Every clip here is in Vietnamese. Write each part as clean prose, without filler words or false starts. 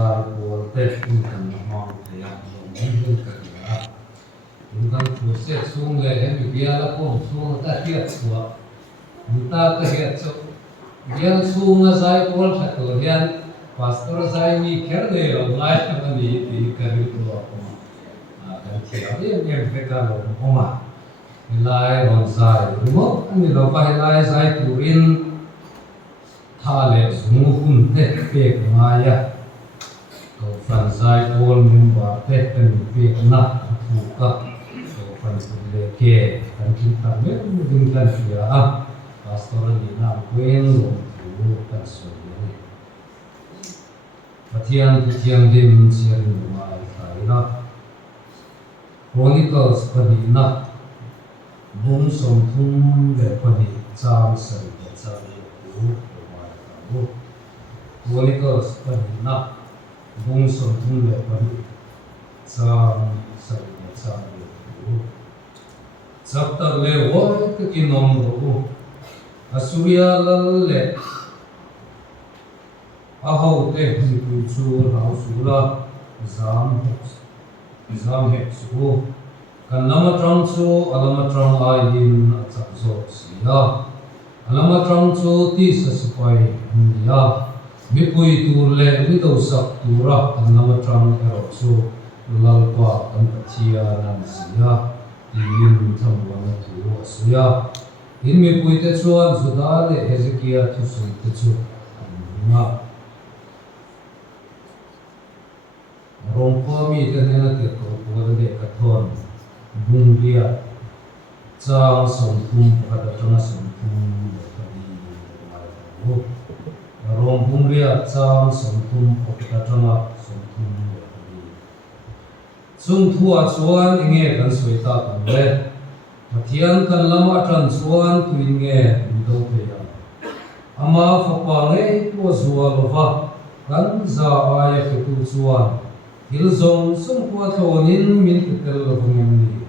sai bol te in kan mang te ya in kan ya in kan proses sung le em bia la ko sung ta hiat suwa ta ta hiat so bian sung na sai bol sa ko hian pastor sai ni kher de lo lai ta ni ti kari to ko kan thia em pe ka lo oma lai ron sai mo ani lo pa lai sai turin tha le sung hun te pe ma ya to fan sai bol min ba te kan pe na thu ka to fan le ke kan tin ta me din kan ya pastor ni na quên lo thu kan so ni pathian thiam dim sian ma sai na Chronicles pani na bung som thum le pani cham sai ke cham ku Chronicles pani na bung som thum le pani cham sai ke cham ku chapta le wo ke kinom ro Asuria lal le ahau te ku chu rau sula zam hek su kan lama trong chu alama trong ai in chak zo sia alama trong chu ti sa supai india mi pui tur le mi do sak tura kan lama trong ero chu lal pa kan pathia nan sia tin tham wan tu asuya in mi pui te chuan zuda le Hezekiah thu sui te chu ma rong pa mi te nena te ko de ka thon bung lia chang som thum ka da tanga som thum ka di mai ro rong bung lia chang som thum ka da tanga som thum ka di chung thua chuan inge kan soi ta kan le mathian kan lama tran chuan tuin nge do pe ya ama fa pa nge ko zuwa lova kan za aya ke tu chuan hil zong sum kwa thonin min tel lovngem ni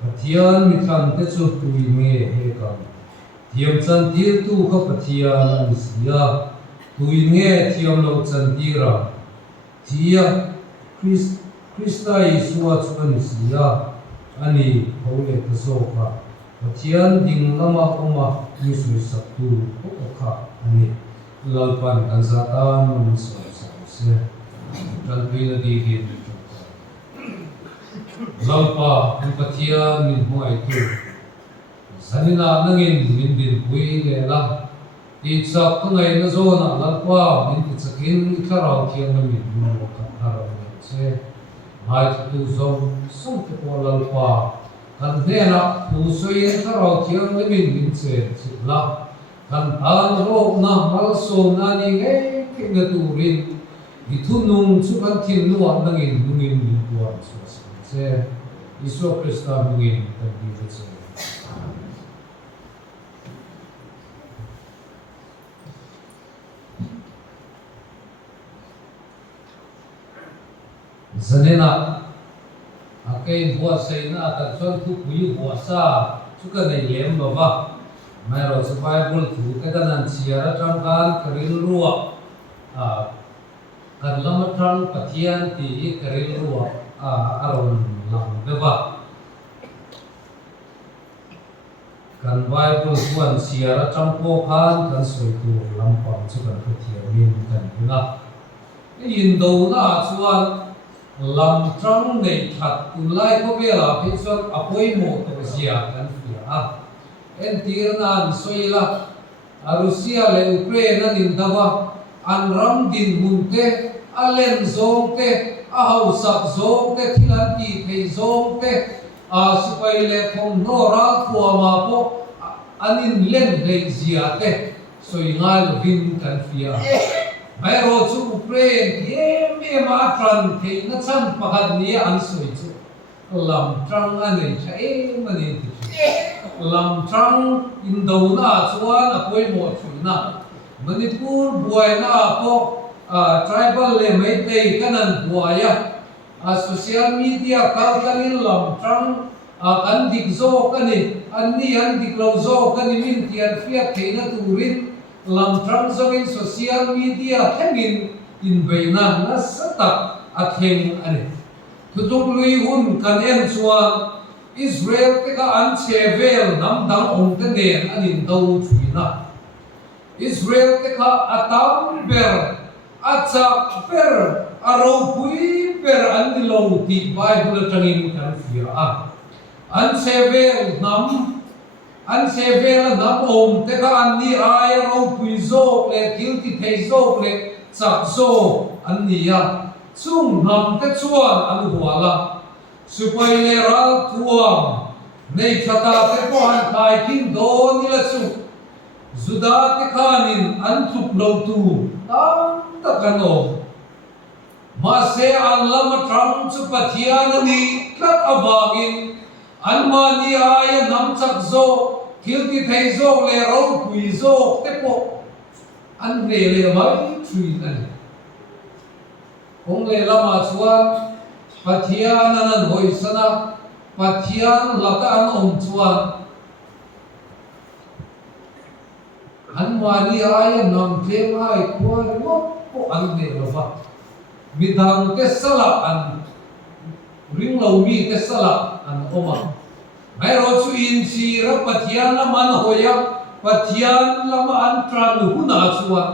pathian mi than te chu tui nge he kam thiam chan tir tu kha pathian an sia tui nge thiam lo chan tira thia Krista Isua chuan sia ani hole ka so ka pathian ding lama oma ni sui sak tu ko kha ani lalpan kan zatan mun so se dan bila di lalpa ang pathian min huai tu sanina nangin min bin pui le la ti chak ka ngai na zo na lalpa min ti chakin ikharau thiang na min mo ka harau se mai tu zo sum te ko lalpa kan ne na pu soi ikharau thiang na min che la kan an ro na mal so na ni nge ki na turin Itunung chukan tin nuwa nangin nungin buwan se Isu Krista nungin tagdi se zanena akai buat sai na ta chon tu pui buat sa chukan nei lem baba mai ro sa Bible tu ka dan chiara tram kan karin ruwa kan lama trang pathian ti karil ruwa aron lang beba kan Bible buan siara champo kan kan soi tu lampang chu kan pathian min kan ina indo na chuan lam trang nei that ulai ko bela phison apoi mo to sia kan fia en tirnan soila Rusia le Ukraine nin dawa an ram din munte alen zong te ahau sak zong te thilan ti thei zong te supai le khom no ra khua ma po anin len lei zia te soingal vin kan fia mai ro chu Ukraine ye ma tran thei na chan pakhat ni an soi chu lam trang ane chai mani ti lam trang indo na chuan apoi mo thuina Manipur buai na po tribal le Meitei kanan buaya social media kalkalin lam trang kan dik zo kani anni an dik lo zo kani min tian fiat theina turin lam trang zongin social media thengin in beinan na satak atheng ani tutuk lui hun kan en chuan Israel te ka an chevel nam dang ong te nen anin do thina Israel te ka atam ber achak ber aro pui ber an lo ti Bible tangin kan fia an chevel nam om te ka an ni ai ro pui zo le til ti thei zo le chak zo an ni ya chung nam te chuan an huala supai le ral tuam nei thata te ko an kai kin do ni la chu Juda te khanin an thup lo tu tam takano ma se an lam tram chu pathian ni tlat awangin an ma ni ai nam chak zo thil ti thei zo le ro pui zo te po an le le mai thui an ong le lama chuan pathian an hoi sana pathian laka an om chuan an mani ai nam tlem ai khua lo po an ne lova midang te sala an ring lo mi te sala an oma mai ro chu in chi ra pathian man hoya pathian lama an tran huna chuan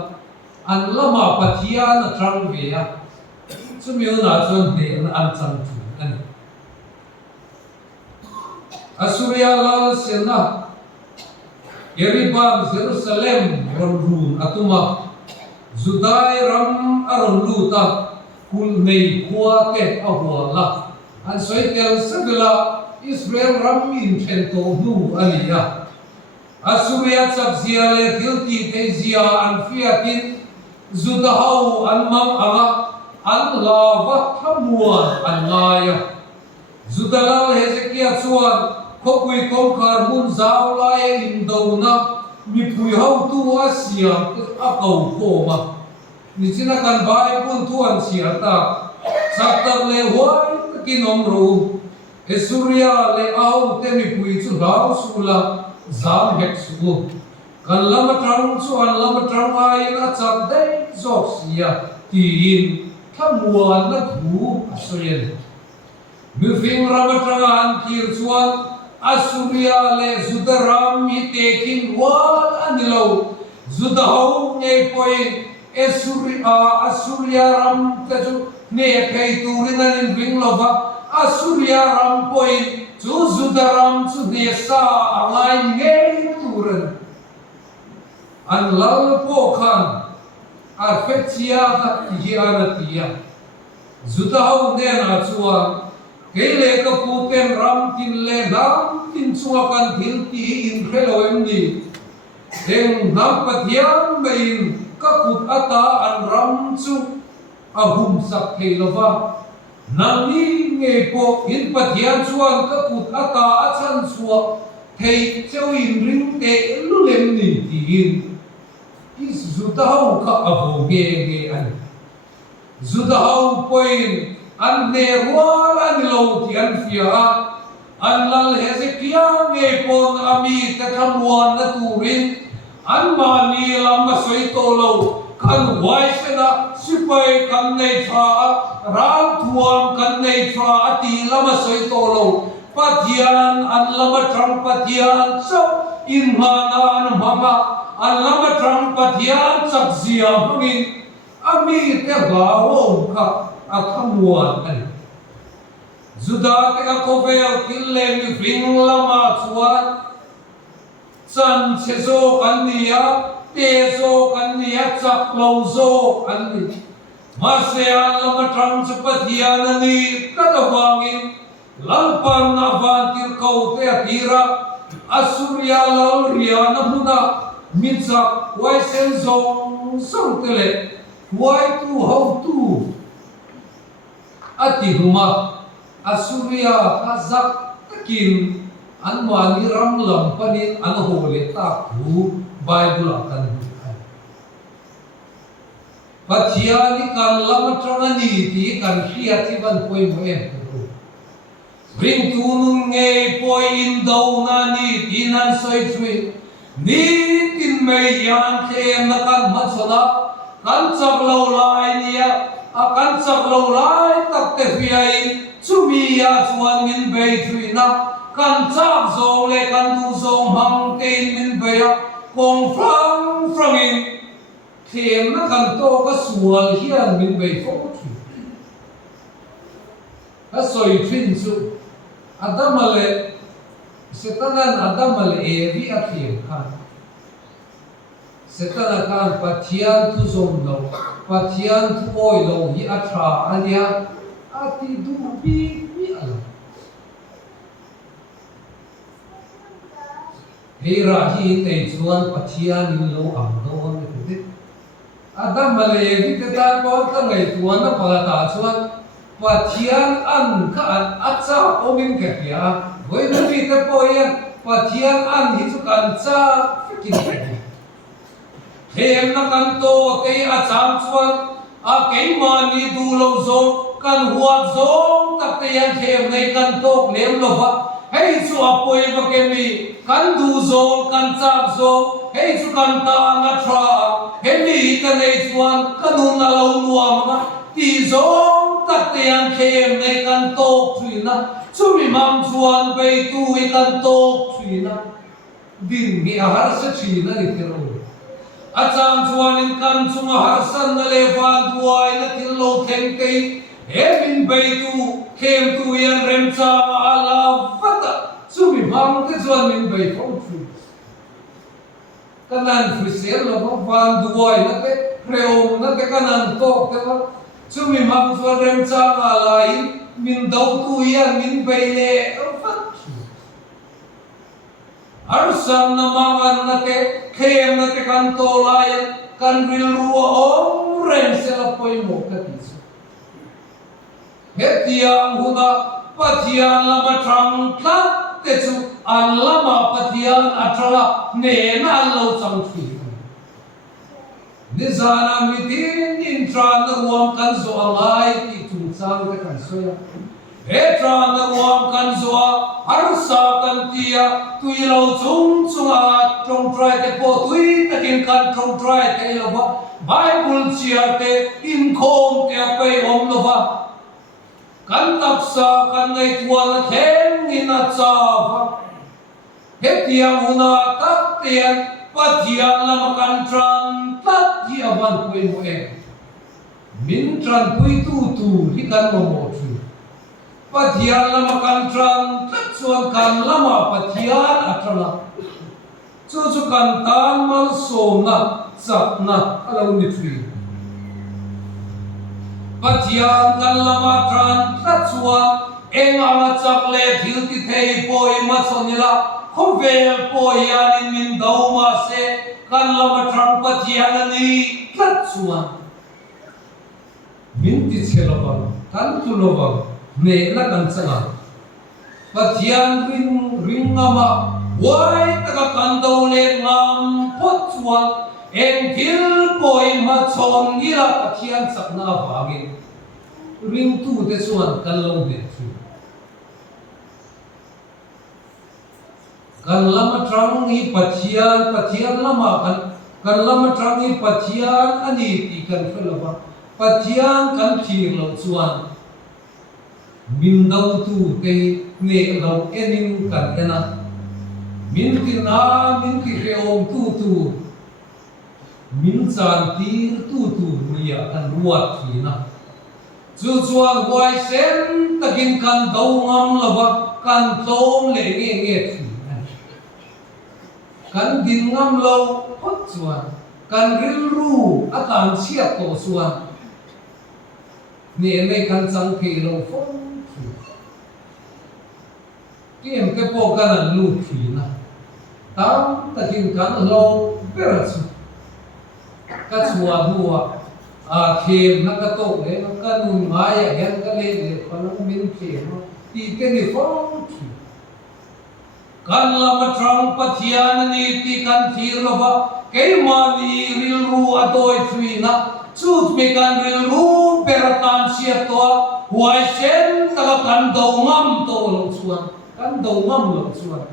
an lama pathian tran ve ya chu mi na chuan ne an chang chu an Asuria lal sena Yeribam Jerusalem ronrun atuma Judai ram aron luta kul nei khua ke ahwala an soitel sabila Israel ram in thento nu aliya Asuria chapzia le tilti tezia an fiatin Judahau an mam anga an lava thamuan an ngaya Judalal Hezekiah chuan khopui komkhar mun zau lai in do na mi pui hau tu asia a kau khoma ni china kan bai pun tuan sia ta sakta le hoi kinom ro Esuria le au te mi pui chu lau sula zam hek su kan lama trang chu an lama trang ai na chak dei zo sia tin thamuan na thu asoyen mi fing ramatranga an kir chuan Asuria le Zudaram hi tekin wal anilo Zudahau ngei poi Asuria ram te chu ne kai turin an ving lova Asuria ram poi chu Zudaram chu ne sa angai ngei turin an lal po khan arfetia ta hianatia Zudahau ne na chuan Kele ka puten ram tin le dam tin chunga kan thil ti in khelo ni deng nam pathian bain ka kut ata an ram chu ahum sak thelova nami nge po in pathian chuan ka kut ata achan chuwa thei cheu in ring te lu lem ni ti in is zutau ka avo ge an zutau point an ne wal an lo ti an fia an lal Hezekiah nge pon ami te thamuan na turin an mani lam soi to lo kan wai sena sipai kan nei tha ral thuam kan nei tha ati lam soi to lo pathian an lam tram pathian so in mana an mama an lam tram pathian sak zia mangin ami te gawo ka akamuan ani Juda te akovel kille mi fing lama chuan chan chezo kania tezo kania chaklo zo ani masea lama tram chupathian ani katawangin lalpan avantir kau te atira Asuria lal riana huna mitsak wai senzong sangtele wai tu how tu ati huma Asuria kazak takin an mani ram lampanin an hole taku Bible akan bukan pathiani kan lam trangani ti kan hiati ban poi mo em tu bring tunung nge poi in do na ni tinan soi chui ni tin me yang the na kan masala kan chak lo lai nia kan chak lo lai tak te fiai chumi ya chuan min bei thuina kan chak zong le kan du zong hang tein min beya kong frang in thêm na kan to ka sual hian min bei fo thu ka soi thin chu adamale setanan adamale evi athim khan setana kan pathian tu zom lo pathian tu oi lo hi atra ania ati du bi ala hera hi nei chuan pathian in lo am do on ne adam male evi te tan ko ka ngai tuan na pala ta chuan pathian an ka acha omin ka pia voi na vi te po yan pathian an hi chu kan cha fikin thêm na kan to ke a chang chuan a ke mani du lo zo kan huat zo tak te yan thêm nei kan to lem lo va hei chu a poi va ke mi kan du zo kan chak zo hei chu kan ta na tra he mi ka nei chuan kanun na lo nuam ma ti zo tak te yan thêm nei kan to thuina chu mi mam chuan bei tu i kan to thuina din mi a har sa thina ni te ro acham chuan in kan chunga har san na le van duai na til lo theng te hemin bei tu khem tu yan rem cha ala vata chumi mam te chuan min bei fo thu kanan frisel lo van duai na te reom na te kanan to te wa chumi mam chuan rem cha ala in min dau tu yan min bei le vat arsan na mangan na te khem na te kan to lai kan ril ruwa om ren sela poi mo ka ti su hetiang huda pathian lama thang tlat te chu an lama pathian atra ne na lo chang thi nizana mitin in tran na ruam kan zo alai ti chung chang te kan soya Etra na ruam kan zoa harsa kan tia tui lo chung chunga trong trai te po tui takin kan trong trai te lo ba Bible chia te in khom te pe om lo ba kan taksa kan ngai tuan na theng in a cha ba hetiang una tak tian pathian lama kan tran tat hi avan pui mo e min tran pui tu hi kan mo thu pathian lama kan tran tat chuan kan lama pathian atrala chu kan tan mal som na chak na alo ni thui pathian kan lama tran tat chuan enga chak le thil ti thei poi ma chonila khovel poi an min dau ma se kan lama tran pathian ani tat chuan min ti chelawang kan tu lawang ne na kan changa pathian ring ngama wai taka kan do le ngam pot chuan en thil poi ma chon gira pathian sakna wangin ring tu te chuan kan lo de thu kan lama trang hi pathian lama kan lama trang hi pathian ani ti kan felawa pathian kan thir lo chuan min dau tu te ne lo enin kan ena min ti reom tu min chan tir tu ria kan ruat thina chu chuan wai sen takin kan dau ngam lawa kan tlom le nge kan din ngam lo hot chuan kan ril ru atan chiat to chuan ne nei kan chang phi lo phong kiem te po kan an lu thina tam takin kan lo berachu ka chua huwa khem na ka to le ka nun ngai a hen ka le pa lo min khem ti te ni phong kan lama trang pathian ni ti kan thir lo ba ke mani ril ru adoi thuina chut me kan ril ru peratan sia to huai sen ta kan do ngam to lo chuan kan do ngam lo chuan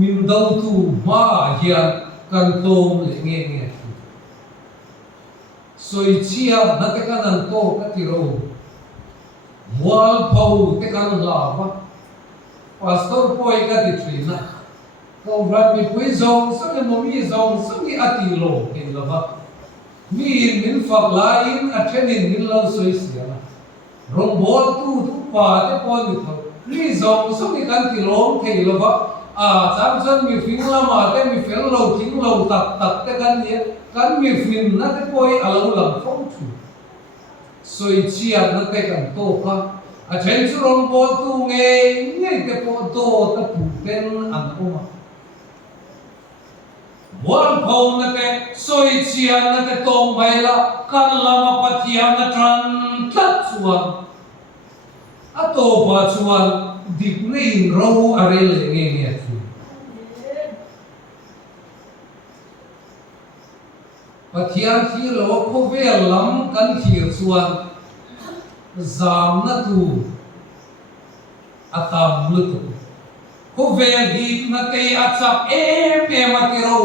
min do tu ma hian kan tom le nge soi chia na te kan to ka ti ro wal phau te kan la va pastor poi ka ti tri na ko rat mi pui zong so le mo mi zong so ni ati lo ke la va mi min fa lain a thenin min lo soi sia na rong bol tu pa te pon mi tho mi zong so ni kan ti lo ke la va cham chan mi phing la ma te mi fel lo thing lo tak te kan ni kan mi phim na te poi alo lam phong chu soi chia na te kan to ka a chen chu rong bo tu nge te po to ta pu ten an ko ma wal phau na te soi chia na te tong bai la kan lama pathiam na tran tlat chuan a to pa chuan dik nei ro arel nge nge chu pathian thi lo ko vel lam kan thir chuan zam na tu atam lu tu ko vel hi na te achap e ma ti ro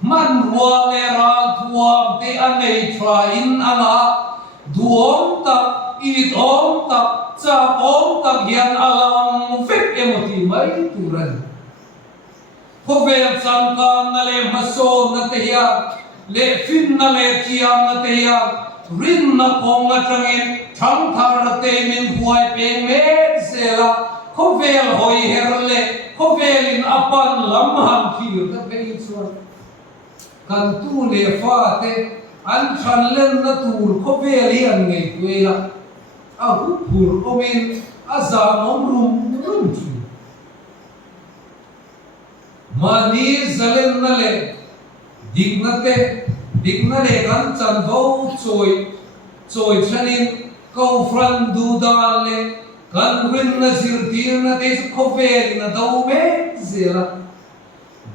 man ruwa le ral thuam te anei thra in anga duom tak i om tak cha om tak hian alam fek emoti mai turan ko vel chang kan na le maso na te ya le fin na le tiam na te ya rin na kong na trangin thang thar te min huai pe me sela ko vel hoi her le ko vel in apan lam han khir ta pe chuan kan tu le fa te an than len na tur ko vel hi an ngei tuela a hu phur omin a za nom rum chu mani zalen na le digna le kan chan vo choi chanin ko fran du dan le kan rin na zir tir na te ko vel na do me zela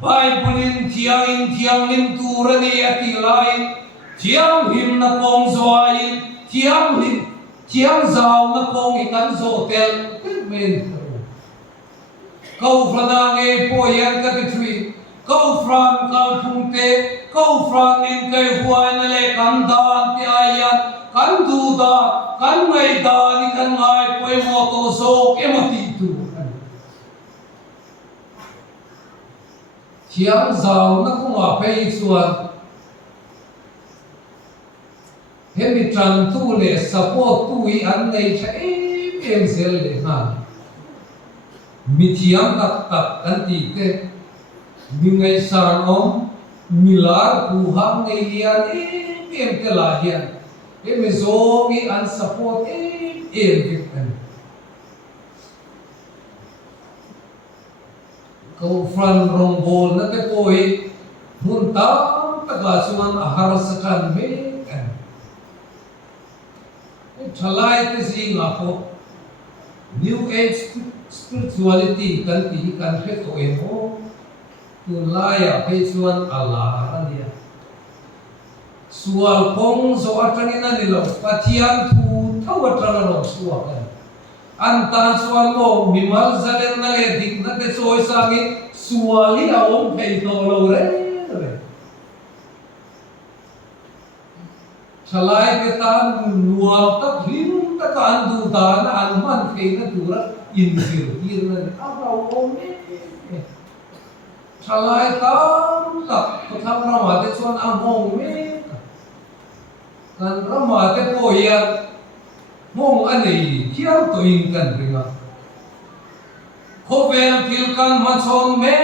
Bible thiang lim turani ati lain thiang him na kong zoai thiang zau na kong ikan zo tel men ko frana nge poyan ka ti thui ko fran kal phung te ko fran in kai huai na le kan dan ti ayan kan du da kan ngai da ni kan ngai poi mo to zo emati tu thiang zau na ko ma pei chuan hemi tran tu le support tu I an nei tha em zel le na mi thiam tak kan ti te mi ngai san om milar hu ham nei lian em te la hian em zo mi an support em kan ko fran rong bol na te poi mun ta ka chuan a har sa tran me kan thalai te zinga ko new age spirituality kan ti kan he to emo tu laya pe chuan ala ania sual kong zo atangina ni lo pathian thu thau atanga lo suwa kan an ta sual mo mimal zalen na le dik na te choi sangi suali a om pe to lo re chalai ke tan nual tak him ta kan du ta na an man pe na tura in zir tir na aba om me chalai tam tak patham rama te chuan a mong me kan rama te poya mong anei kiam to in kan ringa ko vel thil kan ma chon me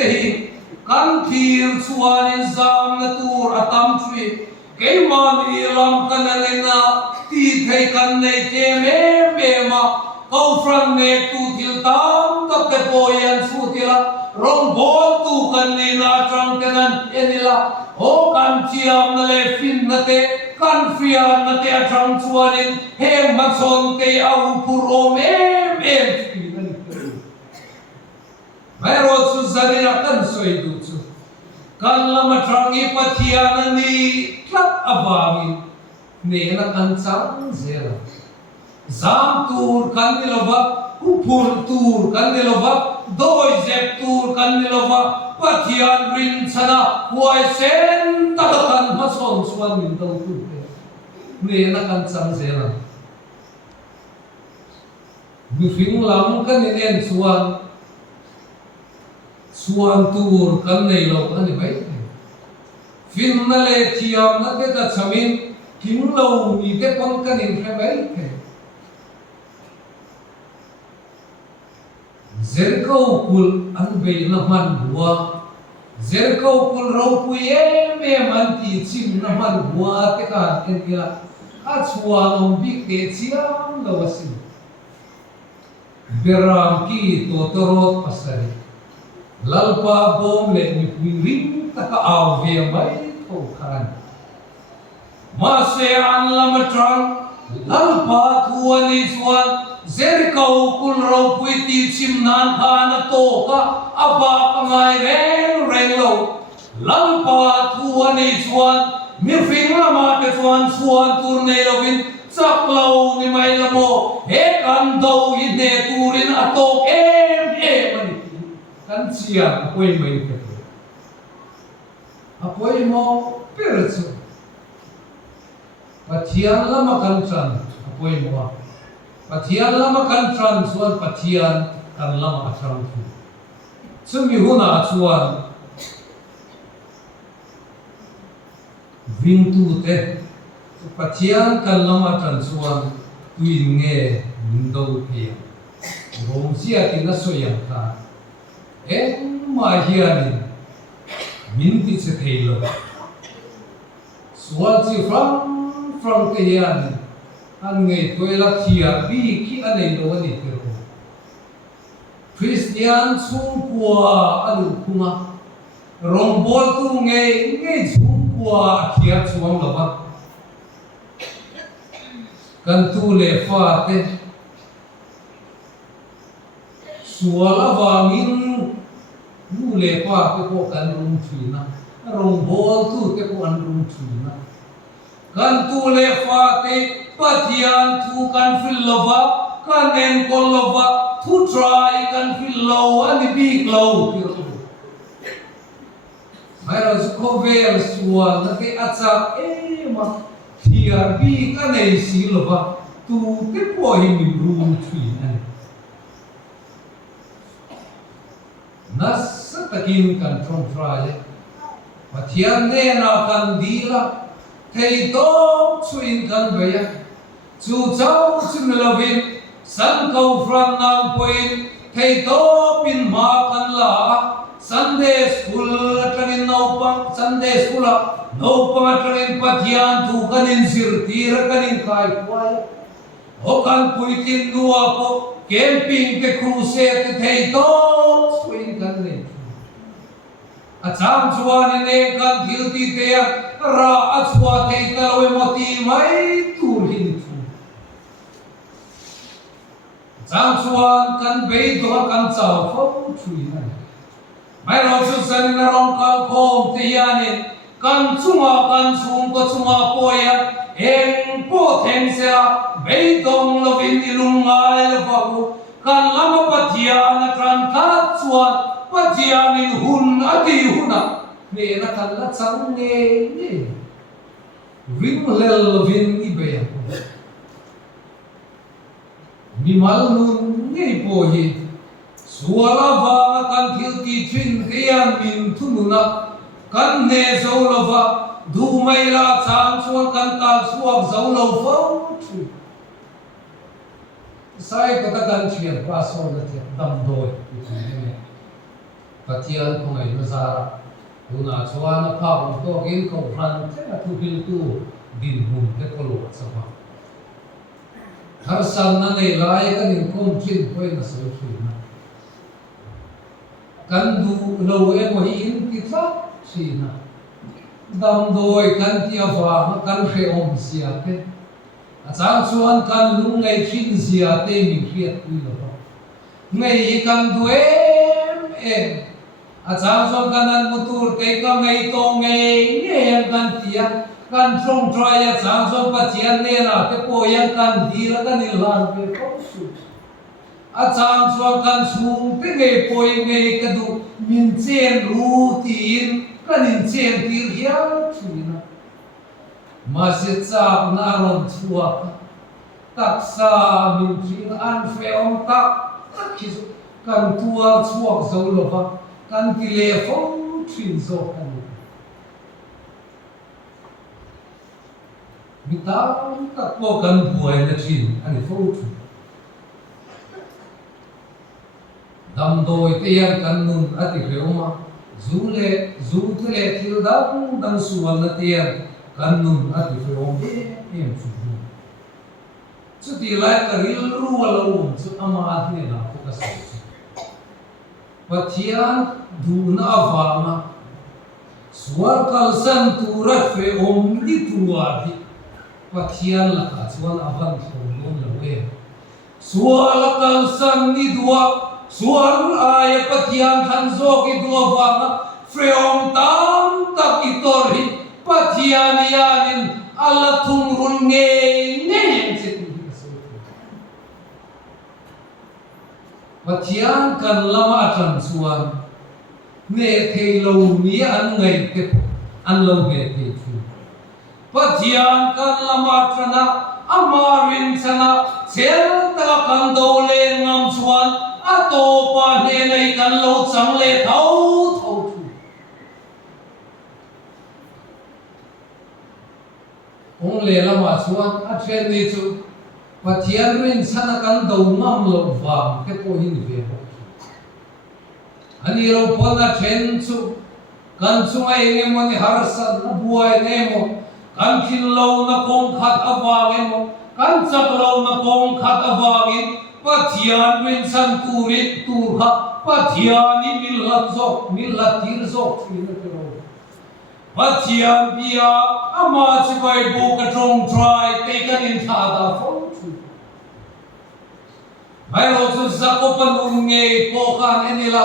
te hi kan thir chuan in zam na tur atam chui ke mani lam kan na ti thei kan nei te me ma ko fran ne tu thil tam tak te poyan chu tila rong bol tu kan ni na trang tenan enila o kan chiam na le fin na te kan fian na te atang chuanin he ma chon te au pur om em mai ro chu zanina kan soi du chu kan lama trangi pathian ni tlat awami ne na kan chang zela zam tur kan nilova upur tur kan nilova doi zep tur kan nilova pathian rin chana huai sen ta kan ma son chuan min do tu ne na kan chang zela mi fing lam kan inen chuan tur kan nei lo ani mai fin na le thiam na te ka chamin king lo ni te kon kan in kha mai ke Jericho kul an be na man bua Jericho kul ro pu ye me man ti chim na man bua te ka en ya a chuan om bi te chiam lo wasin beram ki to torot pasari lalpa bom le mi ring ta ka aw ve mai tho khan ma se an lamatran lalpa thuani chuan Jericho kul ro pui ti chim nan khana to ka aba ka ngai reng lo lalpa thuani chuan mi fing lama te chuan tur nei lovin chak lo ni mai lamo he kan do i ne turin atok em kan chia apoi mai ke apoi mo perso pathian lama kan tran apoi mo pathian lama kan tran chuan pathian kan lama tran thu chumi huna chuan ving tu te pathian kan lama tran chuan tuin nge do thia rong sia tin na soyam kha ma hianin min ti se theilo sual chi from ke hianin an ngei toila thia bi ki anei lo ani te ro Christian chung kwa alu kunga rong bol tu ngei chung kwa khia chuang lo ba kan tu le fa te sual awangin nu le pa ke ko kan rum thina rong bol tu ke ko an rum thina kan tu le fa te pathian thu kan fil lova kan en ko lova thu try kan fil lo ani big lo mai ro ko vel sual na ke achak ma thia bi kan ei si lova tu ke po hi mi rum thina nas takin kan trong trai pathian ne na kan dila thei to chuin kan beya chu chau chim lovin san ko from nam point thei to pin ma kan la Sunday school atangin Sunday school no atangin pathian tu kanin sirtir kanin kai kwai o kan puitin nuwa po camping ke crusade thei to chuin kan ne acham chuan ne kan thil ti te ra achwa thei taloi moti mai tur hin thu acham chuan kan be do kan chau fo chui na mai ro chu san na rong kal khom te yanin kan chunga kan chung ko chunga poya eng po theng se be dong lovin ilungai lo fa kan lama pathian tran khat chuan pathianin hun ati huna ne na kan la chang ne ring lel vin i be mi mal nun nei po hi suala va kan thil ti thin hian min thununa kan ne zo lo va du mai la chang chuan kan ta suak zo lo fo thu sai ko ta kan chian pa so na ti dam doi pathian ko ngai na zara tuna chuan a phau to gin ko ran te a thu bil tu din hum te ko lo sa ba har san na nei lai kan in kom chin poi na so thu na kan du lo e mo hi in ti tha si na dam doi kan ti awa kan khe om sia te a chang chuan kan lung ngai thin sia te mi khiat tu lo ngai kan du em a chang chuan kan an mutur te ka ngai to ngai kan tia kan trong try a chang chuan pathian ne na te po yang kan di la kan il lan pe ko su a chang chuan kan chung te ngai poi ngai ka du min chen ru tin kan in chen tir hian thina masih cak naron tua taksa mungkin anfeom tak kisu kan tua tua zaulofa kan telefon trinzo kan bitang tak po kan buai na trin ani fotu damdoi te yang kan nun ati reuma zule tildang dan suwal na te yang kan nun ati reuma em suju so ti lai ka ril ru alawum so ama atne na ko kasi patian du na avama suar kalsan turat fe om di tuadi patian la ka suan avan thong lawe suar kalsan ni dua suar ay patian hanzo ki dua vama fe om tam tak itori patian yanin ala tungrun nge patian kan lama tran suan ne thei lo ni an ngai te an lo ge te chu patian kan lama trana amarin sana sel ta kan do le ngam suan ato pa ne nei kan lo chang le thau thau chu ong le lama suan a chen ni chu patian rin sana kan do ngam lo wang ke po hin ve ani ro pona chen chu kan chungai nge mo ni harsa na buai ne mo kan khin lo na kong khat awang mo kan chak lo na kong khat awang patian rin san turit turha patian ni millat tir zok ni ro patian bia ama chi bai bo ka trong try te kan in tha da fo mai lo chu zakopan nge po kan enila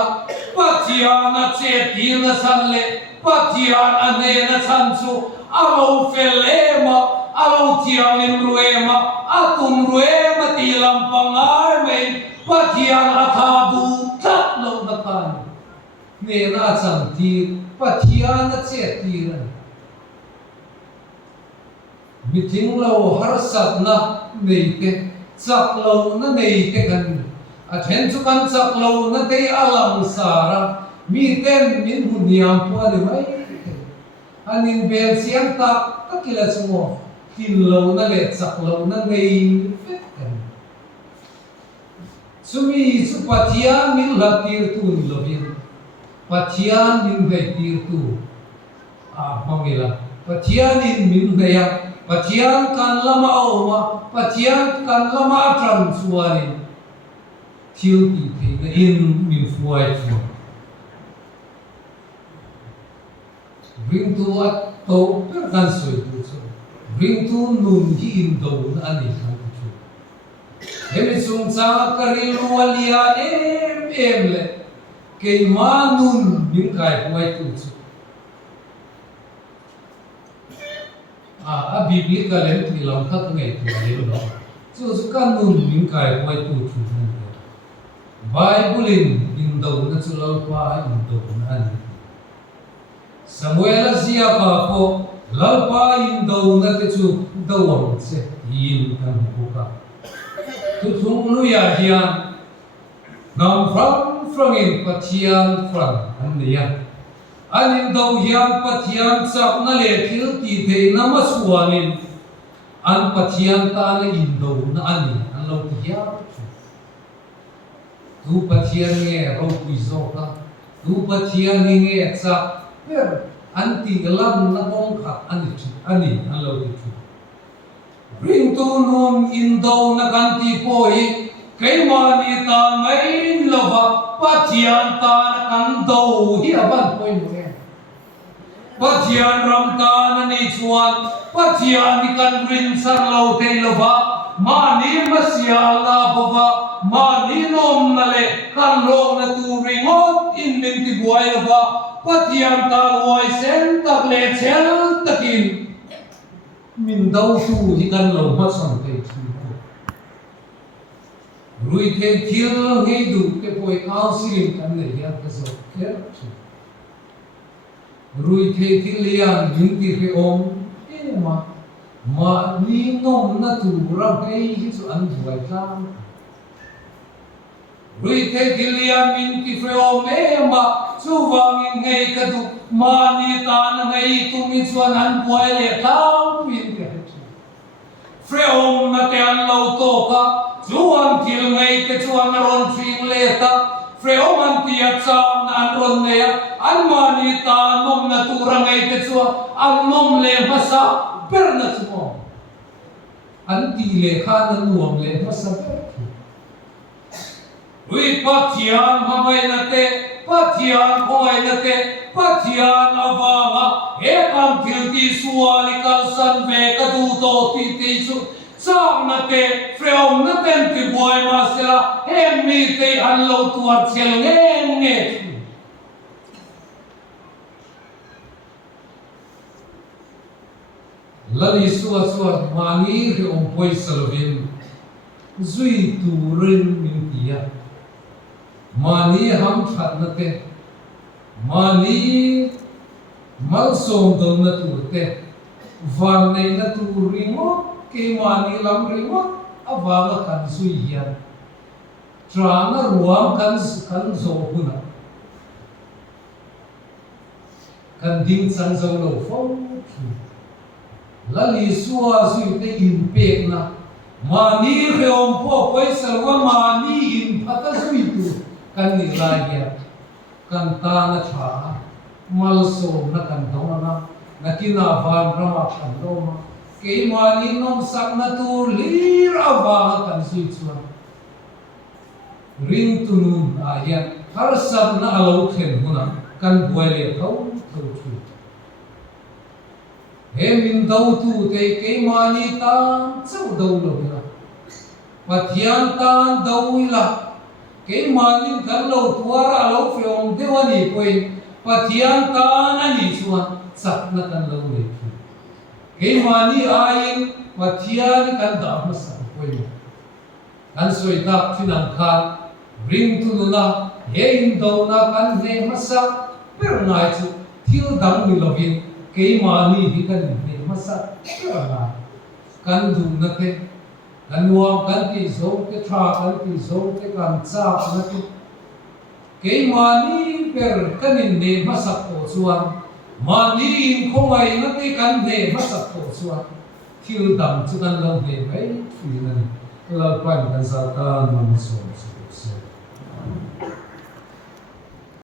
patian na che tir na san le patian ane na san chu alo felema alo tiang in ruema atum ruema ti lampangar mai patian athadu tat lo na kan ne na chan ti patian na che tir meeting lo harsat na nei te chak lo na nei te kan a then chu kan chak lo na te alam sara mi ten min bunyam po ani mai anin bel siang tak kakila sumo tin lo na le chak lo na nei fet kan sumi su patian min la tir tu ni lo bin patian min ve tir tu pamila patian min ve ya patian kan lama oma patian kan lama tram suani til ti te na in min fuai chu bring to at to per kan soi tu chu bring to nun hi in do na ani kan chu hemi sung cha karil walia em le ke ma nun bin kai fuai tu chu a biblical em ti lam khat ngai tu le no chu kan nun bin kai fuai tu chu Bible in do na chu lo pa in do na ani Samuel Asia ka po lalpa in do na te chu do se in kan buka tu thung lu ya hian nam from in patian from an ya anin do hian patian chak na le thil ti the na ma suanin an patian ta na in do na ani an lo ti ya tu patian nge ro pui zo ka tu patian nge chak per anti galam na kong khat ani an lo ti chu ring tu nun in do na kan ti po hi kai ma ni ta mai lo ba patian ta na kan do hi aban poi mo patian ram ta na ni chuan patian ni kan rin san lo te lo ba ma ni masia la ba ma ni nom na le kan lo na tu ringot in min ti buai lo ba patian ta loi sen tak le chel takin min dau tu hi kan lo ma sang te chu rui the thil ngei du te poi counseling kan le ya ka so ke rui the thil lian min ti fe om e ma mà ni nom na tu ra hay hi chu an duai tlang rui the kiliam in ti freo me ma chu wang in ngei ka du ma ni ta na ngei tu mi chuan an buai le tlang pin ke freo na te an lo to ka chuan thil ngei te chuan na ron thing le ta freo man ti a chang na an ron ne an ma ni ta nom na tu ra ngei te chuan an nom le ma sa per na chu an ti le kha na nuam le ma sa per rui pathian hamai na te pathian khoi na te pathian awanga he kam thil ti suali kal san ve ka du to ti ti chu chang na te freom na ten ti boy ma sela he mi te an lo tuat chel nge nge lali suwa suwa mani ri om poi salovin zui tu rin min tia mani ham that na te mani mal som dom na tu te van nei na tu ringo ke mani lam ringo awanga kan zui hian trana ruam kan zo huna kan ding chang zo lo fo lali suwa zui te in pek na mani reom po poi salwa mani in phata zui tu kan ni lai ya kan ta na tha mal so na kan do na nakina van rama kan do ma ke mani nom sak na tu lir awa kan zui chuan ring tunun a ya har sab na alo khen huna kan buai le thau thau chu he min dau tu te ke mani ta chau dau lo na pathian ta dau ila ke mani kan lo tuara lo fiong dewani koi pathian ta na ni chuan sak na kan lo le ke mani ain pathian kan da ma sa koi kan soi ta thinam kha ring tu na he in dau na kan ne ma sa per ngai chu thil dang ni lovin ke mani hi kan ne ma sa per na kan du na te kan nuam kan ti zo te tha kan ti zo te kan cha na te ke mani per kan ne ma sa ko chuan mani in khongai na te kan ne ma sa ko chuan thil dang chu kan lo ne mai thui na ni la pan kan sa ta ma so so